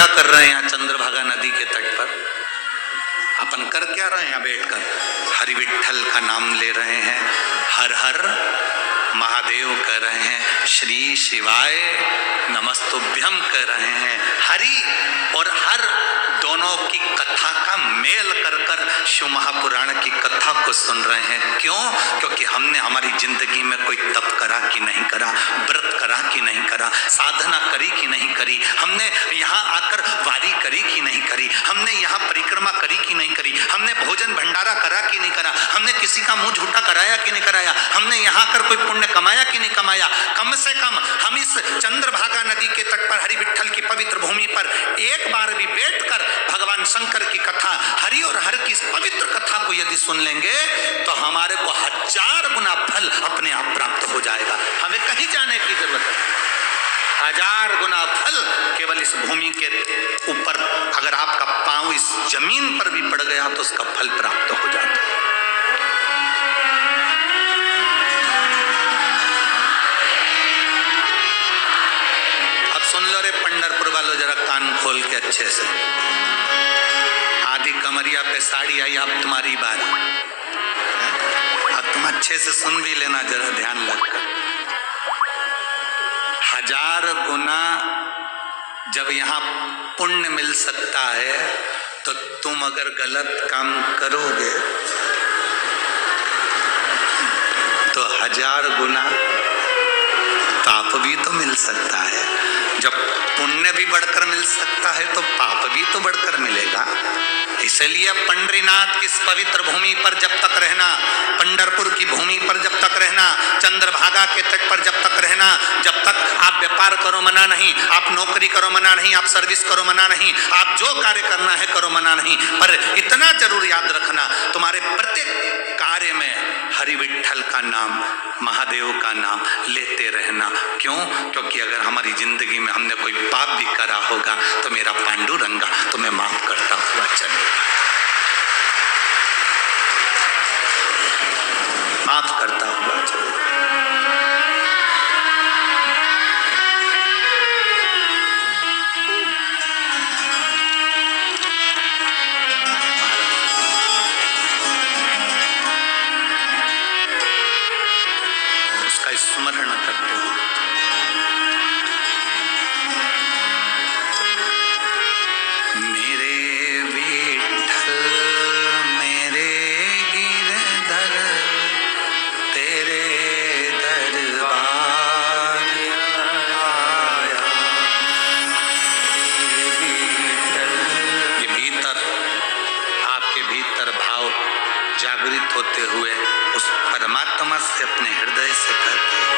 क्या कर रहे हैं यहाँ चंद्रभागा नदी के तट पर? अपन कर क्या रहे हैं? बैठकर हरि विठ्ठल का नाम ले रहे हैं, हर हर महादेव कर रहे हैं, श्री शिवाय नमस्तुभ्यम कर रहे हैं। हरि और हर दोनों की कथा का मेल कर कर शिव महापुराण की कथा को सुन रहे हैं। क्यों? क्योंकि हमने हमारी जिंदगी में कोई तप करा कि नहीं करा, व्रत करा कि नहीं करा, साधना करी कि नहीं करी, हमने यहाँ आकर वारी करी कि नहीं करी, हमने यहाँ परिक्रमा करी कि नहीं करी, हमने भोजन भंडारा करा कि नहीं करा, हमने किसी का मुंह झूठा कराया कि नहीं कराया, हमने यहाँ कर कोई पुण्य कमाया कि नहीं कमाया। कम से कम हम इस चंद्रभागा नदी के तट पर हरि विठ्ठल की पवित्र भूमि पर एक बार भी बैठकर भगवान शंकर की कथा, हरि और हर की पवित्र कथा को यदि सुन लेंगे तो हमारे को 1000 गुना फल अपने आप प्राप्त हो जाएगा। हमें कहीं जाने की जरूरत है। 1000 गुना फल केवल इस भूमि के ऊपर, अगर आपका पांव इस जमीन पर भी पड़ गया तो उसका फल प्राप्त हो जाता है। सुन लो रे पंढरपुर वालों, जरा कान खोल के अच्छे से। आदि कमरिया पे साड़ी आई, अब तुम्हारी बारी। अब तुम अच्छे से सुन भी लेना, जरा ध्यान लगकर। 1000 गुना जब यहाँ पुण्य मिल सकता है तो तुम अगर गलत काम करोगे तो 1000 गुना पाप भी तो मिल सकता है। जब पुण्य भी बढ़कर मिल सकता है तो पाप भी तो बढ़कर मिलेगा। इसलिए पंढरीनाथ की इस पवित्र भूमि पर जब तक रहना, पंढरपुर की भूमि पर जब तक रहना, चंद्रभागा के तट पर जब तक रहना, जब तक आप व्यापार करो मना नहीं, आप नौकरी करो मना नहीं, आप सर्विस करो मना नहीं, आप जो कार्य करना है करो मना नहीं, पर इतना जरूर याद रखना, तुम्हारे प्रत्येक कार्य में हरि विठ्ठल का नाम, महादेव का नाम लेते रहना। क्यों? क्योंकि अगर हमारी जिंदगी में हमने कोई पाप भी करा होगा तो मेरा पांडुरंगा तुम्हें माफ करता हुआ चलेगा, माफ करता हुआ चलेगा। स्मरण करते हुए मेरे विठ्ठल मेरे गिरधर तेरे दरबार आया। ये भीतर, आपके भीतर भाव जागृत होते हुए उस परमात्मा से अपने हृदय से कहते हैं,